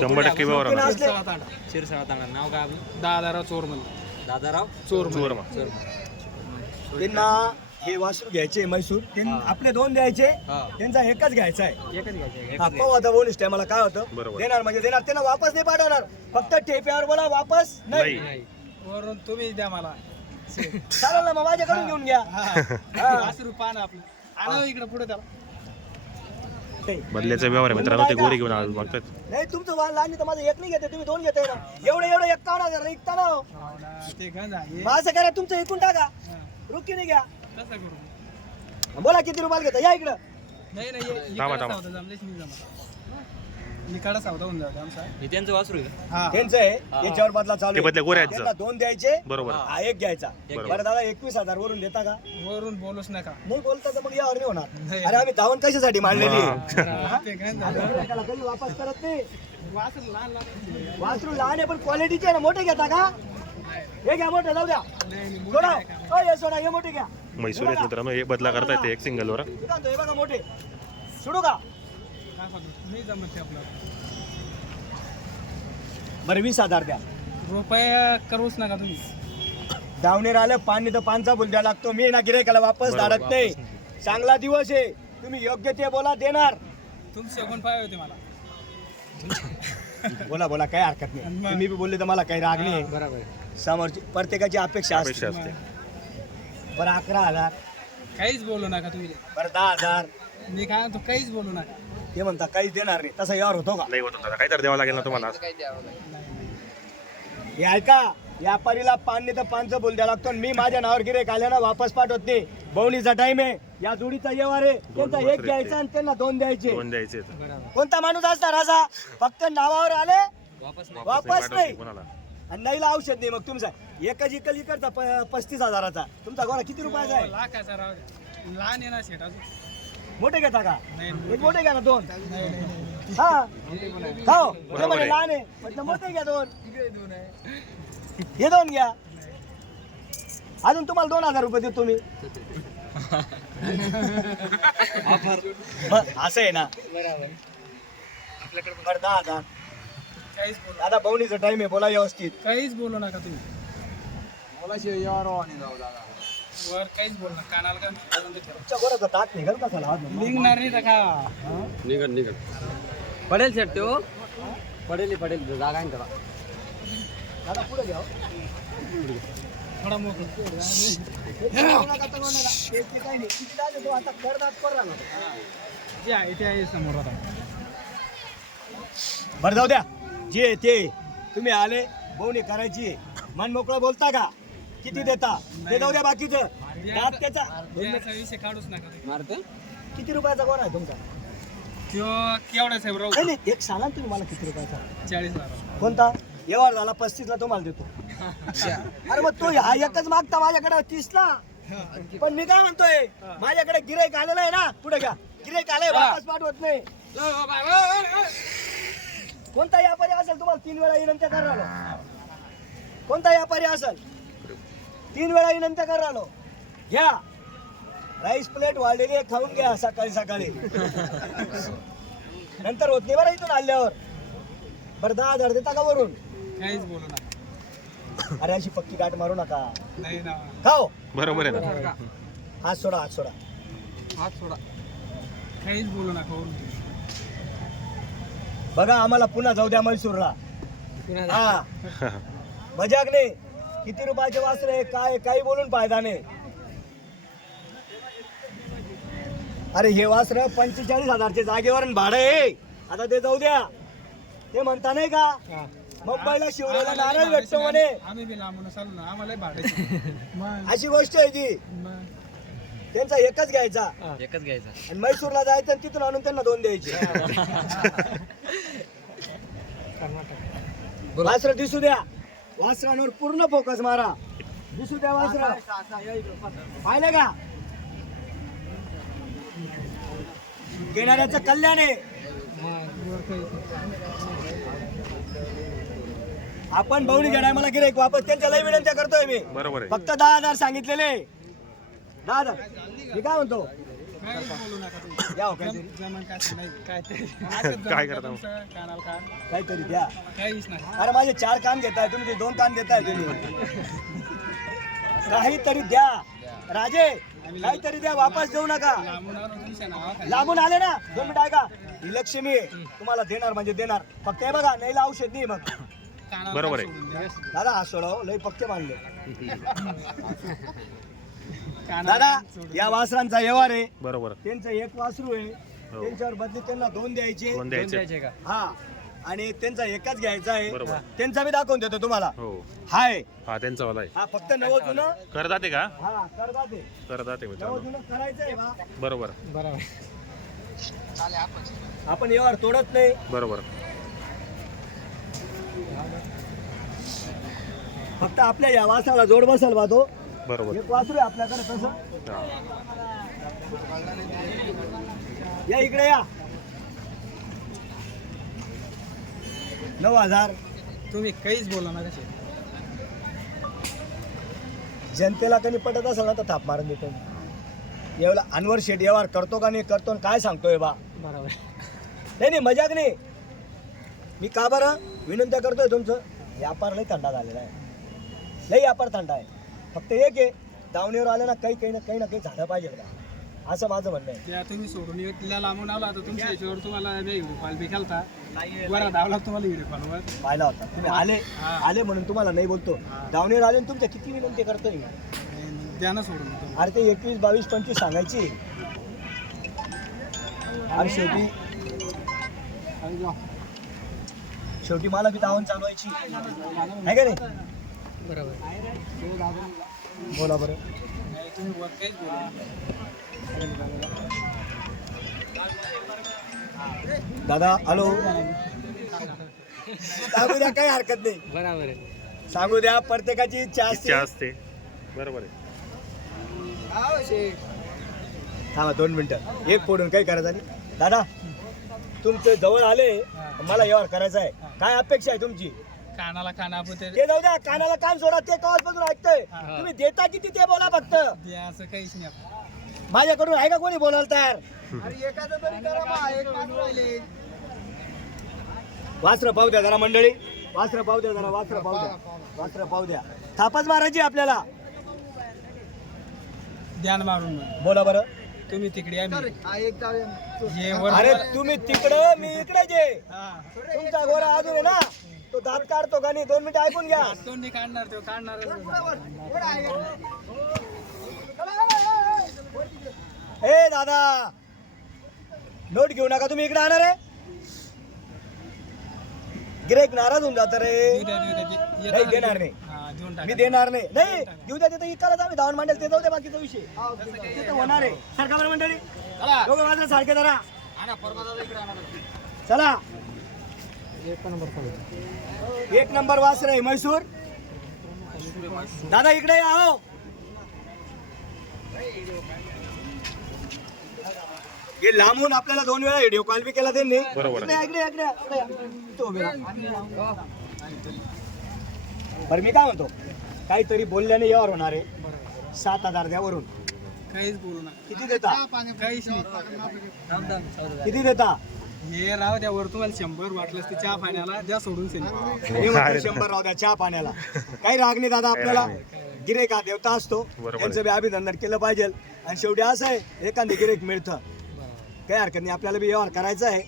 शंभर टक्के व्यवहार होणार. असले शिरसाळा तांडा शिरसाळा तांडा नाव काय आपलं? दादाराव चोर म्हणलं दादाराव चोर चोरमा. त्यांना हे वासरू घ्यायचे म्हैसूर. त्यां- आपले दोन द्यायचे. हा. त्यांचा एकच घ्यायचा आहे. एकच घ्यायचे हा, पाहू आता बोलूस टायमाला काय होतं. बरोबर. देणार म्हणजे देणार. त्यांना वापस नाही पाठवणार. फक्त ठेप्यावर बोला वापस नाही. नाही. वरून तुम्ही द्या मला. चालेल ना मग माझ्याकडून घेऊन घ्या. हा. वासरू पान आपलं. आणा इकडे पुढे त्याला. ते. बदल्याचा व्यवहार आहे मित्रांनो ते गोरी घेऊन आलो बघतात नाही तुमचं वाल लहान आहे तर माझं एक नाही घेते तुम्ही दोन घेताय ना एवढं एवढं ऐकता ना हो. हो ना, मग असं करा तुमचं ऐकून टाका. रुकी नाही घ्या कसं करू बोला किती रुपयाला घेता या इकडं नाही नाही थांबा, थांबा. सावधा जमलेच नाही जमत इकडं सावधा होऊन जातो आमचा. हे त्यांचं वासरू आहे का? हा. त्यांचं आहे. याच्यावर बदला चालू ते आहे. बदल्या त्यांना दोन द्यायचे. बरोबर. हा. एक घ्यायचा. बरोबर. बरं दादा एकवीस हजार वरून देता का? वरून बोलूच नका. नाही बोलता तर मग यावर नाही होणार. नाही. अरे आम्ही धावण कशासाठी मांडलेली हा. ते आम्ही कधी वापस करत नाही? वासरू लहान लहान वासरू लहान आहे पण क्वालिटीचे आहे ना मोठे घेता का? हे घ्या मोठे जाऊ द्या. नाही नाही, मोठे सोडा. नाही का? ओ, हे सोडा हे मोठे घ्या. आहेत मित्रांनो एक बदला करता येते एक सिंगलवर हे बघा मोठे. सोडू का? नाही जमत ते आपलं बरं वीस हजार द्या. रुपये करूच नका तुम्ही. दावणीर आलं पाणी तर पानचा बुल द्या लागतो. मी ना गिरायकाला वापस बरोबर, धाडत नाही. चांगला दिवस आहे. तुम्ही योग्य ते बोला देणार. तुमचे कोण पाय होते मला. बोला बोला काही हरकत नाही. मग? तुम्ही बी बोलले तर मला काही राग नाही. बरोबर. समोरची प्रत्येकाची अपेक्षा अपेक्षा असते असते. बरं अकरा हजार. काहीच बोलू नका तुम्ही. बरं दहा हजार. मी काय म्हणतो काहीच बोलू नका. ते म्हणता काहीच देणार नाही. तसा यावर होतो का? नाही होत दादा काहीतरी द्यावं लागेल ना तुम्हाला हे ऐका व्यापारीला पाणी तर पानचं बोल द्या लागतो. आणि मी माझ्या नावावर गिरेक आल्या ना वापस पाठवत नाही. बवणीचा टाइम आहे. या जोडीचा व्यवहार आहे. त्यांचा एक घ्यायचा ते. आणि त्यांना दोन द्यायचे. दोन द्यायचे आहेत. कोणता माणूस असणार असा? फक्त नावावर आले? वापस नाही. नाही कोणाला. आणि नाहीला औषध नाही मग तुमचा. एकच इकल इकडचा प- पस्तीस हजाराचा. तुमचा गोळा किती रुपयाचा आहे? लाखाचा राव द्या. लहान आहे ना शेट अजून. मोठे घेता का? नाही. एक मोठे घ्या ना दोन. हा. ते म्हणे आहे. लहान आहे म्हटलं मोठे घ्या दोन. हे दोन घ्या. अजून तुम्हाला दोन हजार रुपये देतो मी. मग असं आहे ना. बरं दहा हजार. काहीच बोलू दादा बवणीचा टाइम आहे बोला व्यवस्थित. काहीच बोलू नका तुम्ही. वर काहीच बोलू नका कानाला का तुमच्या गोराचा ताक निघाल का चला आज? निघणार नाही तर का निघत निघत पडेल शेट तो. पडेल पडेल. जागा आहे ना त्याला. दादा पुढे घ्या हो. थोडा मोकळा. हे काही नाही. किती झाले तो आता करदात. जे आहे ते आहे समोर आता. बरं जाऊ द्या. जे ते. तुम्ही आले बोवणी करायची आहे. मन मोकळं बोलता का? किती देता? ते जाऊ द्या बाकीचं? दात त्याचा. याचा विषय काढूच नका. मारते? किती रुपयाचा कोण आहे तुमचा? त्यो केवढा साहेब राहू? नाही नाही एक सांगा ना तुम्ही मला किती रुपयाचा. चाळीस हजार. कोणता? व्यवहार झाला पस्तीस ला तुम्हाला देतो. अरे मग तो हा एकच मागता माझ्याकडे तीस ला पण मी काय म्हणतोय? माझ्याकडे गिराईक आलेलं आहे ना पुढे घ्या. गिराईक आलंय वापस पाठवत नाही. कोणता व्यापारी असेल तुम्हाला तीन वेळा विनंत्या कर राहिलो कोणता व्यापारी असेल? तीन वेळा विनंत्या कर राहिलो घ्या. राईस प्लेट वाढलेली आहे, खाऊन घ्या सकाळी सकाळी. नंतर होत नाही बरं इथून आल्यावर बरं दहा हजार देता का वरून? काहीच बोलू नका. अरे अशी पक्की गाठ मारू नका. नाही ना. खाओ. बरोबर आहे ना. हात सोडा. हात सोडा हात सोडा. काहीच बोलू नका वरून. बघा आम्हाला पुन्हा जाऊ द्या मैसूरला. हा. मजाक नाही. किती रुपयाचे वासरे? काय काही बोलून फायदा नाही. अरे हे वासर पंचेचाळीस हजारचे जागेवर भाडं आहे. आता ते जाऊ द्या. ते म्हणता नाही का? मुंबईला शिवराला नारळ भेटतो म्हणे. आम्ही बी लांबून चालू ना आम्हाला भाडे मग अशी गोष्ट आहे ती मग त्यांचा एकच घ्यायचा. एकच घ्यायचा. आणि मैसूरला जायचं आणि तिथून आणून त्यांना दोन द्यायचे. वासर दिसू द्या. वासरांवर पूर्ण फोकस मारा. दिसू द्या वासर. पाहिलं का? घेणाऱ्याचं कल्याण आहे. आपण बवणी घेणार मला गिराईक वापस. त्यांच्या लय विनंत्या करतोय मी. बरोबर फक्त दहा हजार सांगितलेले. दहा हजार. मी काय म्हणतो? काहीच बोलू नका तुम्ही. द्या हो काहीतरी. काय करता काहीतरी द्या. काहीच नाही. अरे माझे चार कान घेताय तुम्ही दोन कान देताय तुम्ही. काहीतरी द्या. राजे काहीतरी द्या वापस देऊ नका. लांबून आलो. लागून आले ना दोन मिनिट ऐका. ही लक्ष्मी. तुम्हाला देणार म्हणजे देणार. फक्त हे बघा नाही औषध नाही मग. बरोबर आहे. दादा हा सोडव लय पक्के मानले. दादा या वासरांचा व्यवहार आहे. बरोबर. त्यांचं एक वासरू आहे. हो. त्यांच्यावर बदली त्यांना दोन द्यायचे. दोन द्यायचे. हा. आणि त्यांचा एकच घ्यायचा आहे. बरोबर. त्यांचा मी दाखवून देतो तुम्हाला. हो. हाय हा त्यांचा वाला आहे. हा फक्त नवं जुनं. करदाते का? हा ते करदाते नवं मित्रांनो. जुनं करायचं आहे बा. बरोबर. बरोबर. आपण व्यवहार तोडत नाही. बरोबर. फक्त आपल्या या वासाला जोड बसल बा तो बरोबर. एक वासरू आहे आपल्याकडे तसं. हा. या इकडे या. नऊ हजार. तुम्ही काहीच बोला ना कसे जनतेला कधी पटत असेल ना तर थाप मारून देतो. एवढा अनवर शेट व्यवहार करतो का नाही करतो आणि काय सांगतोय बा? बरोबर. नाही नाही मजाक नाही. मी का बरं? विनंती करतोय तुमचं. व्यापार लई थंडा झालेला आहे. लई व्यापार थंडा आहे. फक्त एक आहे दावणीवर आलं ना काही काही ना काही ना काही झालं पाहिजे का असं माझं म्हणणं आहे. त्या तुम्ही सोडून येतल्या लांबून आलो आता तुमच्या याच्यावर तुम्हाला व्हिडिओ कॉल बी केलता. बरं धावला तुम्हाला व्हिडिओ कॉलवर पाहिला होता. तुम्ही आले. आले म्हणून तुम्हाला नाही बोलतो. दावणीवर आले आणि तुमच्या किती विनंती करतोय? मी द्या ना सोडून. अरे ते एकवीस बावीस पंचवीस सांगायची. अरे शेवटी शेवटी मला बी दावण चालवायची. आहे का नाही? बोला बरं. दादा हॅलो. सांगू द्या काही हरकत नाही. बरोबर आहे. सांगू द्या प्रत्येकाची इच्छा इच्छा असते. असते. बरोबर आहे. थांबा दोन मिनिटं. एक फोडून काही करायचं नाही. दादा तुमचं जवळ आले मला व्यवहार करायचा आहे. काय अपेक्षा आहे तुमची? कानाला कान आपण ते ते जाऊ द्या कानाला कान सोडा ते कॉलपासून ऐकतोय. हा. तुम्ही देता किती ते बोला फक्त. असं काहीच नाही आपण. माझ्याकडून आहे का कोणी बोलायला तयार? वास्त्र पाहू द्या जरा मंडळी. वास्त्र पाहू द्या जरा वास्त्र पाहू द्या. वास्त्र पाहू द्या. थापच मारायची आपल्याला. ध्यान मारून. बोला बरं. तुम्ही तिकडे वर अरे तुम्ही तिकडं मी इकडे जे. हा. तुमचा गोरा अजून आहे ना? तो दात काढतो का नाही? दोन मिनिटं ऐकून घ्या. तोंडी काढणार तो काढणार ए दादा. नोट घेऊ नका तुम्ही इकडे आणणार आहे गिरेक नाराज होऊन जात रे. नाही देणार नाही. मी देणार नाही. नाही घेऊ द्या तिथं इकालाच आम्ही धावून मांडेल ते जाऊ द्या बाकीचा विषय. तिथं होणार आहे. सरका बरं मंडळी. दोघं सारखे जरा. चला. एक नंबर वासर आहे म्हैसूर. दादा इकडे या हो. लांबून आपल्याला दोन वेळा व्हिडिओ कॉल बी केला त्यांनी. बरं मी काय म्हणतो? काहीतरी बोलल्याने यावर होणार आहे. सात हजार द्या वरून. काहीच बोलू नका. किती देता? काहीच नाही. किती देता? हे राव द्या वर तुम्हाला शंभर वाटलं ते चहा पाण्याला द्या सोडून सेल म्हणतो शंभर राहू द्या चहा पाण्याला. काही राग नाही दादा आपल्याला. गिरेक हा देवता असतो. त्यांचं बी अभिनंदन केलं पाहिजे. आणि शेवटी असं आहे एखादं गिरेक मिळतं. काही हरकत नाही आपल्याला बी व्यवहार करायचा आहे.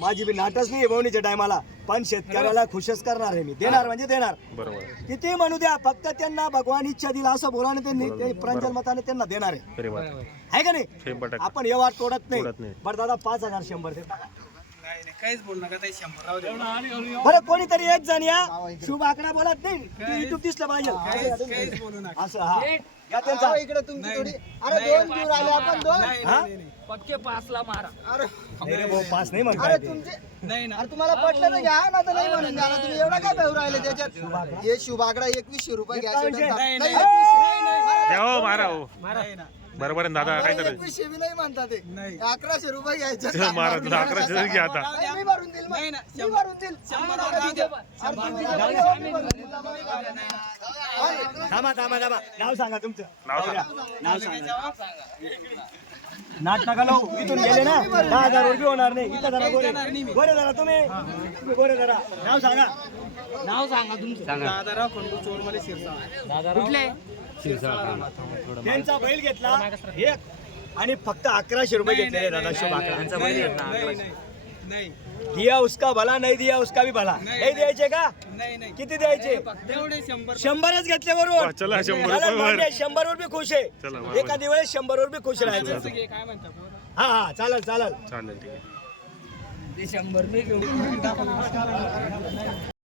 माझी बी नाटच नाही भवनीच्या टायमाला पण शेतकऱ्याला खुशच करणार आहे मी. देणार म्हणजे देणार. बरोबर. किती म्हणू द्या फक्त त्यांना भगवान इच्छा दिला असं बोला ना त्यांनी ते प्रांजल मताने त्यांना देणार आहे. आहे का नाही? शंभर टक्के आपण व्यवहार तोडत नाही. तोडत नाही. बरं दादा पाच हजार शंभर देता नाही नाही काहीच बोलू नका ते शंभर राहू द्या बरं कोणीतरी एक जण या. शुभ आकडा बोलत नाही युट्यूब दिसलं पाहिजे. काहीच काहीच बोलू नका. असं हा. या त्यांचा. इकडे तुमची थोडी. अरे दोन देऊ राहिले आपण दोन. नाही हा? नाही, नाही. पक्के पाचला मारा. नाही रे भाऊ पास नाही म्हणताय ते. नाही ना तुम्हाला पटलं तर घ्या ना तर नाही म्हणून घ्या ना तुम्ही एवढा काय भाऊ राहिले त्याच्यात? हे शुभाकडा एकवीसशे रुपये घ्या? नाही, नाही. हो मारा हो. नाही ना बरोबर आहे ना दादा? एकवीसशे बी नाही म्हणता ते. नाही. अकराशे रुपये घ्यायचे. चल मारा तुला अकराशे घ्या आता. नाही, मी भरून देईल मग. मी भरून देईल. शंभर राहू द्या. अरे तुम्ही जर म्हणले हो, मी भरून देईल. थांबा थांबा थांबा. नाव सांगा तुमचं. नाव सांगा. नाव सांगा. नाट नका लावू. इथून गेले ना? दहा हजार रुपये होणार नाही. इथं जरा गोरे गोरे जरा तुम्ही. तुम्ही गोरे जरा. नाव सांगा. नाव सांगा तुमचं. दादाराव खंडू चोरमले शिरसा कुठले? त्यांचा बैल घेतला. एक. आणि फक्त अकराशे रुपये घेतले दादा शुभ अकरा. नाही नाही नाही. दिया उसका भला नाही दिया उसका भी भला. नाही द्यायचे का? नाही नाही. किती द्यायचे? शंभर. शंभरच घेतले बरोबर चला शंभर वर. बी खुश आहे. एखादी वेळेस शंभरवर बी खुश राहायचं? हा हा चालेल चालेल. चालेल ठीक आहे. ते शंभर